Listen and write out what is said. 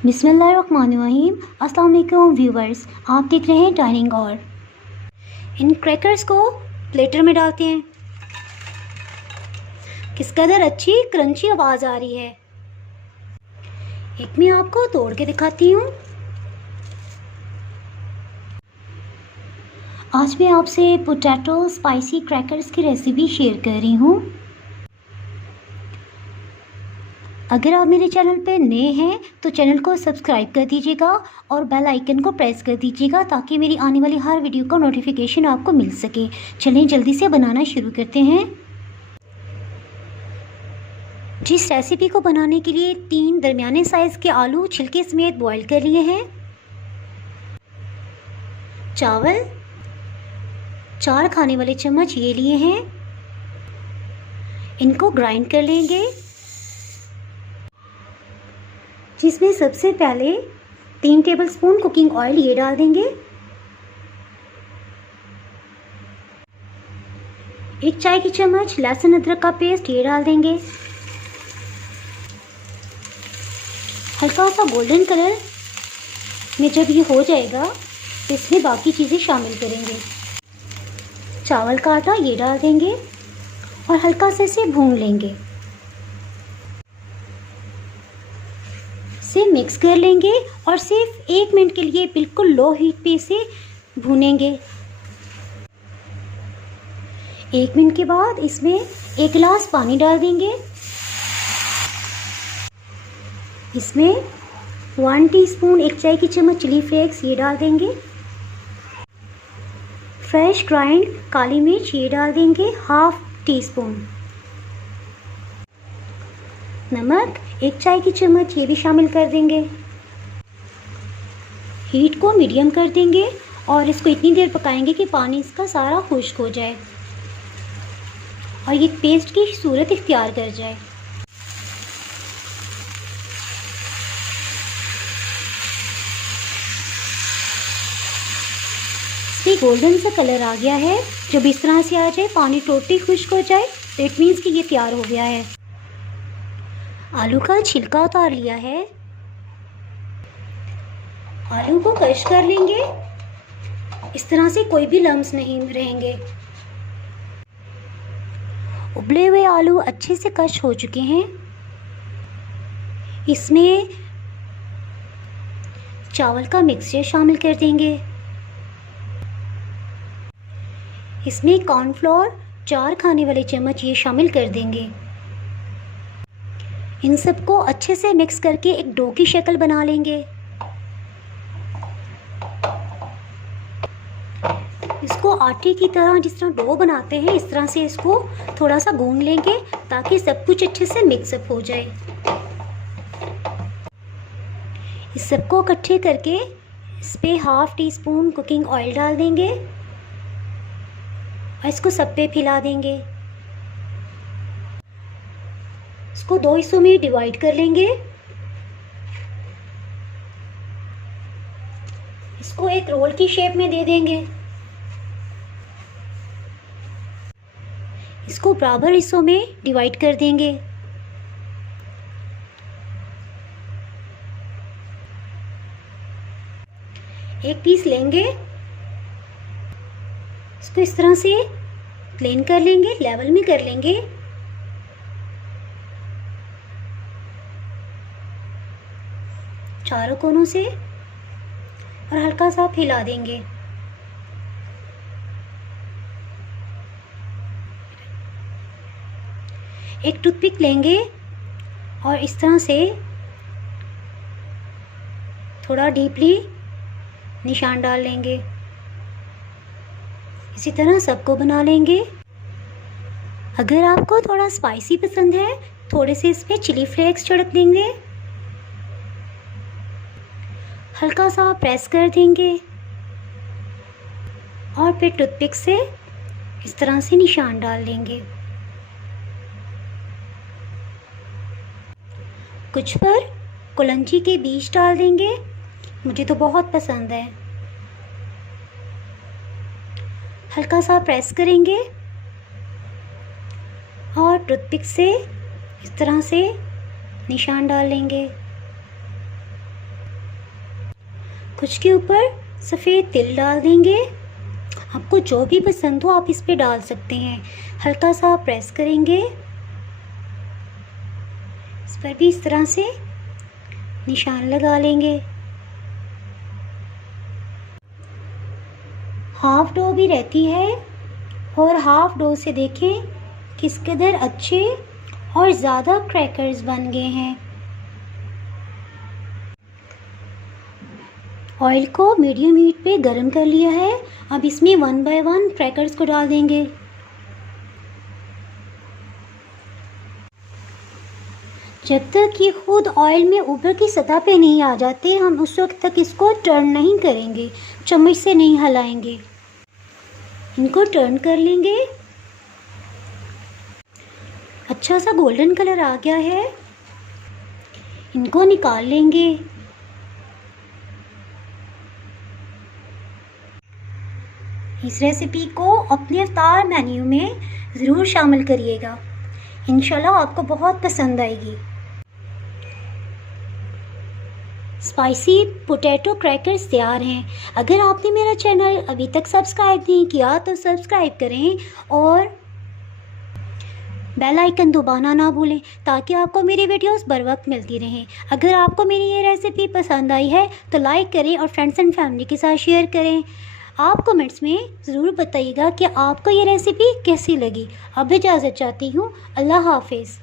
बिस्मिल्लाहिर्रहमानिर्रहीम। अस्सलाम वालेकुम व्यूवर्स, आप देख रहे हैं डाइनिंग और इन क्रैकर्स को प्लेटर में डालते हैं। किस कदर अच्छी क्रंची आवाज़ आ रही है। एक मैं आपको तोड़ के दिखाती हूँ। आज मैं आपसे पोटैटो स्पाइसी क्रैकर्स की रेसिपी शेयर कर रही हूँ। अगर आप मेरे चैनल पर नए हैं तो चैनल को सब्सक्राइब कर दीजिएगा और बेल आइकन को प्रेस कर दीजिएगा ताकि मेरी आने वाली हर वीडियो का नोटिफिकेशन आपको मिल सके। चलें जल्दी से बनाना शुरू करते हैं। जिस रेसिपी को बनाने के लिए 3 दरमियाने साइज़ के आलू छिलके समेत बॉईल कर लिए हैं। चावल 4 खाने वाले चम्मच ये लिए हैं। इनको ग्राइंड कर लेंगे, जिसमें सबसे पहले 3 टेबलस्पून कुकिंग ऑयल ये डाल देंगे। 1 चाय की चम्मच लहसुन अदरक का पेस्ट ये डाल देंगे। हल्का सा गोल्डन कलर में जब ये हो जाएगा तो इसमें बाकी चीज़ें शामिल करेंगे। चावल का आटा ये डाल देंगे और हल्का से इसे भून लेंगे। इसे मिक्स कर लेंगे और सिर्फ 1 मिनट के लिए बिल्कुल लो हीट पे इसे भूनेंगे। 1 मिनट के बाद इसमें 1 गिलास पानी डाल देंगे। इसमें 1 टीस्पून 1 चाय की चम्मच चिली फ्लेक्स ये डाल देंगे। फ्रेश ग्राइंड काली मिर्च ये डाल देंगे 1/2 टीस्पून। नमक 1 चाय की चम्मच ये भी शामिल कर देंगे। हीट को मीडियम कर देंगे और इसको इतनी देर पकाएंगे कि पानी इसका सारा खुश्क हो जाए और ये पेस्ट की सूरत इख्तियार कर जाए। इसमें गोल्डन सा कलर आ गया है। जब इस तरह से आ जाए, पानी टोटली खुश्क हो जाए तो इट मीन्स कि ये तैयार हो गया है। आलू का छिलका उतार लिया है। आलू को क्रश कर लेंगे। इस तरह से कोई भी लम्स नहीं रहेंगे। उबले हुए आलू अच्छे से क्रश हो चुके हैं। इसमें चावल का मिक्सचर शामिल कर देंगे। इसमें कॉर्नफ्लोर 4 खाने वाले चम्मच ये शामिल कर देंगे। इन सबको अच्छे से मिक्स करके एक डो की शक्ल बना लेंगे। इसको आटे की तरह जिस तरह डो बनाते हैं इस तरह से इसको थोड़ा सा गूंद लेंगे ताकि सब कुछ अच्छे से मिक्सअप हो जाए। इस सबको इकट्ठे करके इस पे 1/2 टीस्पून कुकिंग ऑयल डाल देंगे और इसको सब पे फैला देंगे। इसको 2 हिस्सों में डिवाइड कर लेंगे। इसको एक रोल की शेप में दे देंगे। इसको बराबर हिस्सों में डिवाइड कर देंगे। एक पीस लेंगे, इसको इस तरह से प्लेन कर लेंगे, लेवल में कर लेंगे। चारों कोनों से और हल्का सा फैला देंगे। एक टूथपिक लेंगे और इस तरह से थोड़ा डीपली निशान डाल लेंगे। इसी तरह सबको बना लेंगे। अगर आपको थोड़ा स्पाइसी पसंद है थोड़े से इसमें चिली फ्लेक्स छिड़क देंगे। हल्का सा प्रेस कर देंगे और फिर टूथपिक से इस तरह से निशान डाल लेंगे। कुछ पर कुलंची के बीज डाल देंगे, मुझे तो बहुत पसंद है। हल्का सा प्रेस करेंगे और टूथपिक से इस तरह से निशान डाल लेंगे। कुछ के ऊपर सफ़ेद तिल डाल देंगे। आपको जो भी पसंद हो आप इस पे डाल सकते हैं। हल्का सा प्रेस करेंगे, इस पर भी इस तरह से निशान लगा लेंगे। हाफ डो भी रहती है और हाफ डो से देखें किस कदर अच्छे और ज़्यादा क्रैकर्स बन गए हैं। ऑयल को मीडियम हीट पे गरम कर लिया है। अब इसमें 1 बाय 1 क्रैकर्स को डाल देंगे। जब तक ये खुद ऑयल में ऊपर की सतह पे नहीं आ जाते हम उस वक्त तक इसको टर्न नहीं करेंगे, चम्मच से नहीं हिलाएंगे। इनको टर्न कर लेंगे। अच्छा सा गोल्डन कलर आ गया है, इनको निकाल लेंगे। इस रेसिपी को अपने इफ्तार मेन्यू में ज़रूर शामिल करिएगा, इंशाल्लाह आपको बहुत पसंद आएगी। स्पाइसी पोटैटो क्रैकर्स तैयार हैं। अगर आपने मेरा चैनल अभी तक सब्सक्राइब नहीं किया तो सब्सक्राइब करें और बेल आइकन दबाना ना भूलें ताकि आपको मेरी वीडियोस बर वक्त मिलती रहें। अगर आपको मेरी ये रेसिपी पसंद आई है तो लाइक करें और फ्रेंड्स एंड फैमिली के साथ शेयर करें। आप कमेंट्स में ज़रूर बताइएगा कि आपको ये रेसिपी कैसी लगी। अब इजाज़त चाहती हूँ। अल्लाह हाफिज़।